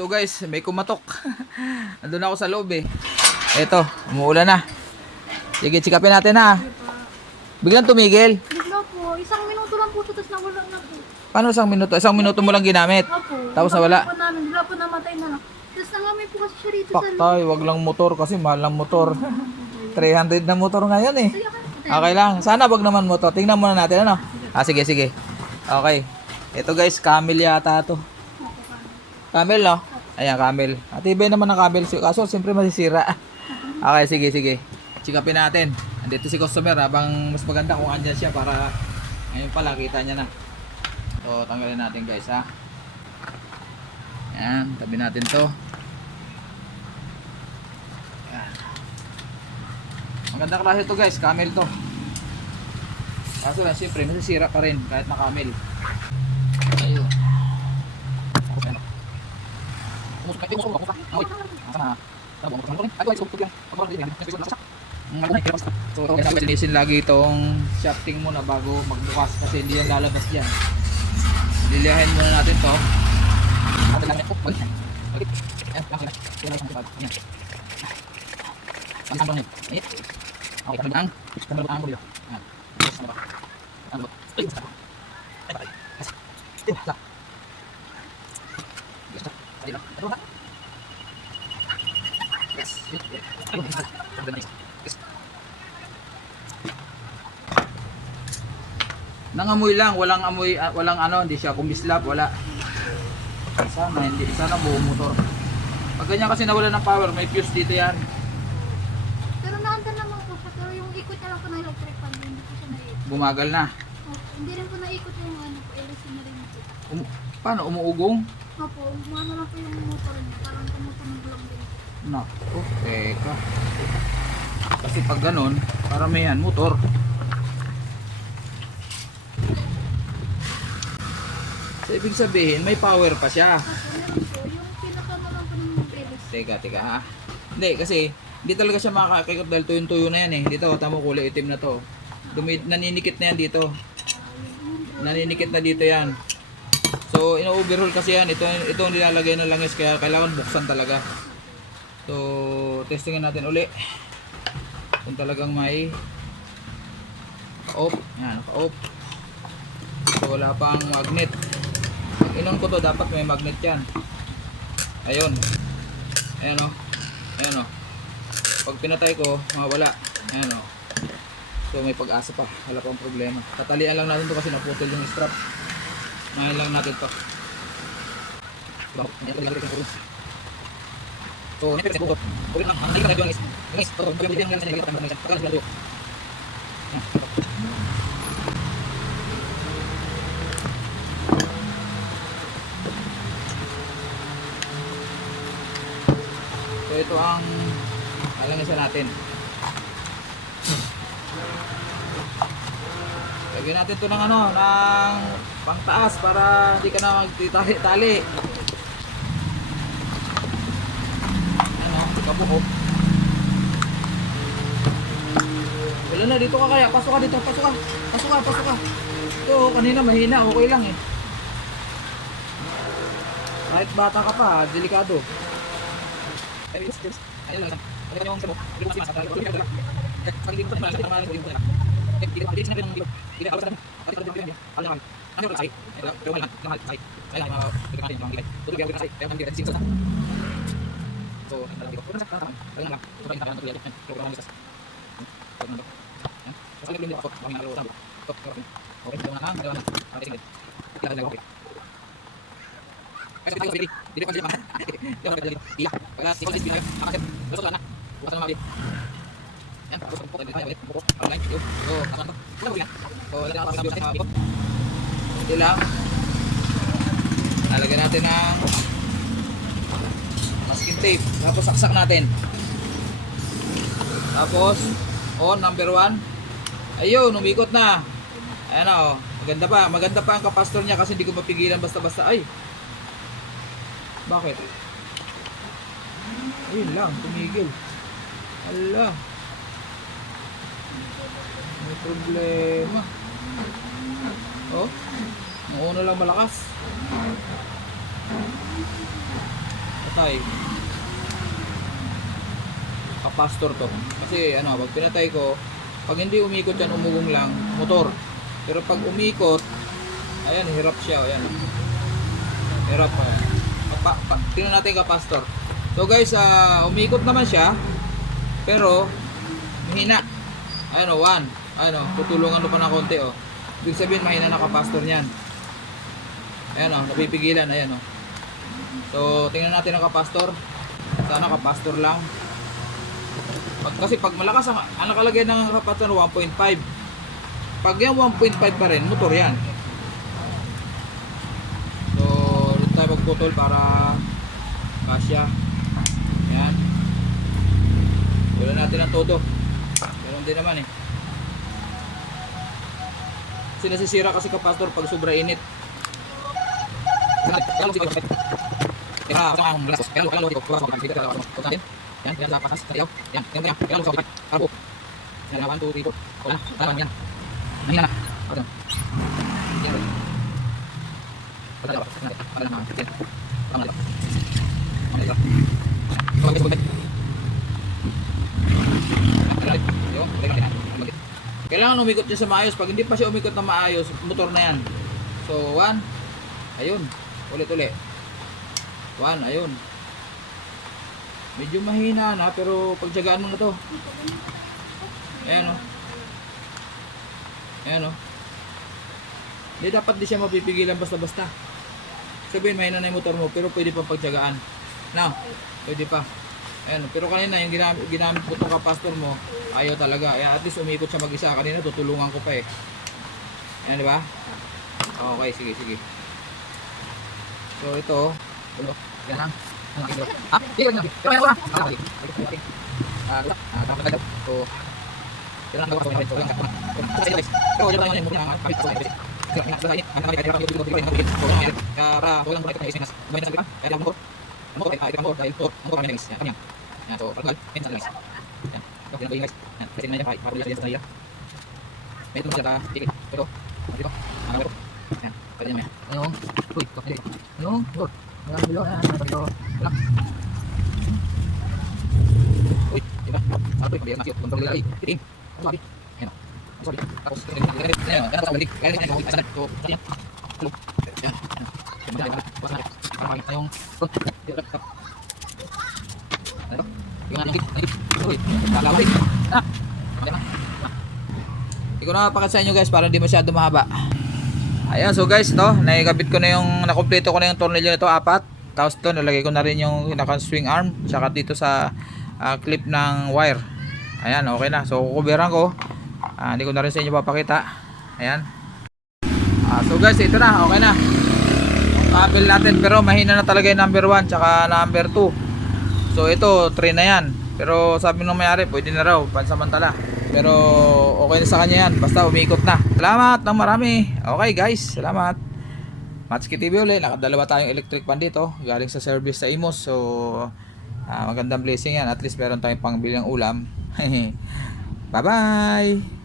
So guys, may kumatok. Nandun ako sa loob eh. Eto, umuulan na. Sige, sikapin natin ha. Biglang tumigil. Bigla po. Isang minuto lang po ito, tapos nawala na po. Paano isang minuto? Isang minuto mo lang ginamit. Opo. Tapos nawala. Bigla po namatay na lang. Tapos nangamay po kasi siya rito sa Paktay, wag lang motor kasi mahal ng motor. 300 na motor ngayon eh. Okay lang. Sana wag naman motor. Tingnan muna natin ano. Sige, sige. Okay. Ito guys, camel yata to. Camel no? Ayan, camel. Atibay naman ng camel. Kaso siyempre masisira. Okay, sige, sige. Sikapin natin. Andito si customer habang mas maganda kung andyan siya para ngayon pala kita niya na. So, tanggalin natin guys ha. Ayan, tabi natin to. Ayan. Maganda klase to guys, camel to. Kaso lang, siyempre masisira pa rin kahit na camel. Ayun. So, linisin lagi itong shafting muna bago magbukas kasi hindi yan lalabas dyan. Liliyahin muna natin to. Nangamoy lang, walang amoy, walang ano, hindi siya kumislap, wala. Sana hindi, sana buong motor. Pag ganyan kasi nawala ng power, may fuse dito yan. Pero naandar naman po siya. Pero yung ikot niya lang po ng electric fan, hindi po siya naiikot. Bumagal na. Hindi rin po naikot yung ano po, LC na rin po. Paano, umuugong? Opo, umano lang po yung motor niya. Parang tumutunog lang din. Naku, teka. Kasi pag ganun, paramihan motor. So, ibig sabihin, may power pa siya. Meron po, yung pinaka na lang po ng LC. Teka ha. Hindi, kasi hindi talaga siya makakikot dahil tuyong-tuyo na yan eh. Dito, tamo kulay itim na to. Naninikit na yan dito. Naninikit na dito yan. So, ino-overhaul kasi yan. Ito ang nilalagay ng langis kaya kailangan buksan talaga. So, testingin natin uli. Kung talagang may off. Yan, off. So, wala pang magnet. Pag inon ko to, dapat may magnet yan. Ayun. Ayan o. Ayan o. Pag pinatay ko, mawala. Ayan o. So, may pag-asa pa. Wala pang problema. Tatalian lang natin to kasi naputol yung strap. Mahin lang natin to. So, nito kasi buko. Ulit lang. Ang naging lang is. Guys, to, yung bibigyan lang sa naging lang sa pagkakasal. So, ito ang alangisan natin. Lagyan natin ito ng ano, ng pangtaas para hindi ka na magtitali-tali. Ano, kabuhok. Wala na, dito ka kaya. Pasok ka dito, pasok ka. Pasok ka, pasok ka. Ito, kanina mahina, okay lang eh. Kahit bata ka pa, delikado. Ayun lang. Ano yung sabo? Hindi ko kasi masakal. Pag hindi ko sa masakal, tama rin ko lang. Hindi ko kasi sinabi ng bilo. Hindi ako sa pati ko din. Ano naman? Ano yung sakit? Pero wala lang sakit. Ay lang mga natin yung mga tulog yung sakit. Pero hindi kasi sa. So, ano dito? Pero sa tama. Pero lang. Ito pa yung tama ng tulog. Pero wala sa. Sa akin din ako, mga nalo sa. Okay, dito na lang. Dito na. Para sige. Kailangan lang okay. Kasi tayo sige, dito ko siya mga. Dito ko dito. Iya. Kaya si Colin binigay makasip. Gusto na. Bukas na mabili. Yan, tapos po dito tayo ulit. Buko. Online. Yo. So, asan to? Wala mo yan. So, lalagyan ako sa video sa mabili. Ito lang. Lalagyan natin ng masking tape. Tapos saksak natin. Tapos, number 1. Ayun, umikot na. Ayan o. Maganda pa ang kapastor niya kasi hindi ko mapigilan basta-basta. Ay. Bakit? Ayun lang, tumigil. Ala. May problema. Oh. Mauna lang malakas. patay. Kapastor to. Kasi ano, pag pinatay ko, pag hindi umikot yan, umugong lang, motor. Pero pag umikot, ayan, hirap siya. Ayan. Hirap. Ayan. Tingnan natin kapastor. So guys, umikot naman siya. Pero, mahina. Ayan o, 1. Ayan o, tutulungan mo pa ng konti o. Ibig sabihin, mahina na kapastor niyan. Ayan o, napipigilan. Ayan o. So, tingnan natin ang kapastor. Sana kapastor lang. Kasi pag malakas ang nakalagay ng kapastor 1.5. Pag yan 1.5 pa rin, motor yan. So, doon tayo magputol para kasya. Ayan. Tuloy natin ang todo. Meron din naman eh. Kasi nasisira kasi kapastor pag sobra init. Yan, yan sa pasas, kaya yan, yan, yan, yan, sa karbo. Yan, 1, 2, 3, 4. Wala na, wala yan. Mahina na. Pagod. Yan. Pagod na, pagod na, pagod na, pagod na. Pagod na. Pagod na. Kailangan umikot niya sa maayos. Pag hindi pa siya umikot na maayos, motor na yan. So, 1. Ayun. Ulit-ulit. 1, ayun. Medyo mahina na, pero pagtsagaan mo na to. Ayan o. Ayan o. Hindi dapat di siya mapipigilan basta-basta. Sabihin, mahina na yung motor mo, pero pwede pa pagtsagaan. Now, pwede pa. Ayan, pero kanina yung ginamit ko itong kapastor mo, ayaw talaga. Ayan, at least umikot siya mag-isa. Kanina tutulungan ko pa eh. Ayan, di ba? Okay, sige, sige. So, ito. Yan lang. Hindi ko na. Pero ayaw ko na. So, yan lang nagawa ko. Pero yan lang yung mga kapit ko. Para walang break na isinas. Bayan sa lipan. Kaya mo. Ano ko ay mo dahil to. Ano ko kami guys. Yan. Yan so, paggal. Yan sa guys. Yan. Okay na guys. Yan. Kasi na yan pa para sa nila. Medyo mo siya sige. Ito. Dito. Ano ko. Yan. Kaya niya. Ano? Uy, okay. Ano? Good. Ano bilo? Ano? Relax. Uy, diba? Ano ko biar masih kontrol lagi. Tim. Ano sabi? Yan. Sorry. Tapos yan. Yan sa balik. Kaya niya ko isa ko. Yan. Hello. Yan. Yan. Basta para makita yung ano? Yung ano? Uy, lalawin. Ah. Hindi ko na pakat sa inyo guys para hindi masyado mahaba. Ayan, so guys, no, naikabit ko na yung, nakompleto ko na yung tornilyo nito, 4. Tapos to, nalagay ko na rin yung naka-swing arm, saka dito sa clip ng wire. Ayan, okay na. So, kukuberan ko. Hindi ko na rin sa inyo papakita. Ayan. So guys, ito na, okay na. Yung cable natin, pero mahina na talaga yung number 1, saka number 2. So, ito, 3 na yan. Pero sabi nung may-ari, pwede na raw, pansamantala. Pero okay na sa kanya yan, basta umikot na. Salamat ng marami. Okay guys, salamat. Matsuki TV ulit, nakadalawa tayong electric pan dito, galing sa service sa Imos. So magandang blessing yan, at least meron tayong pangbili ng ulam. Bye bye.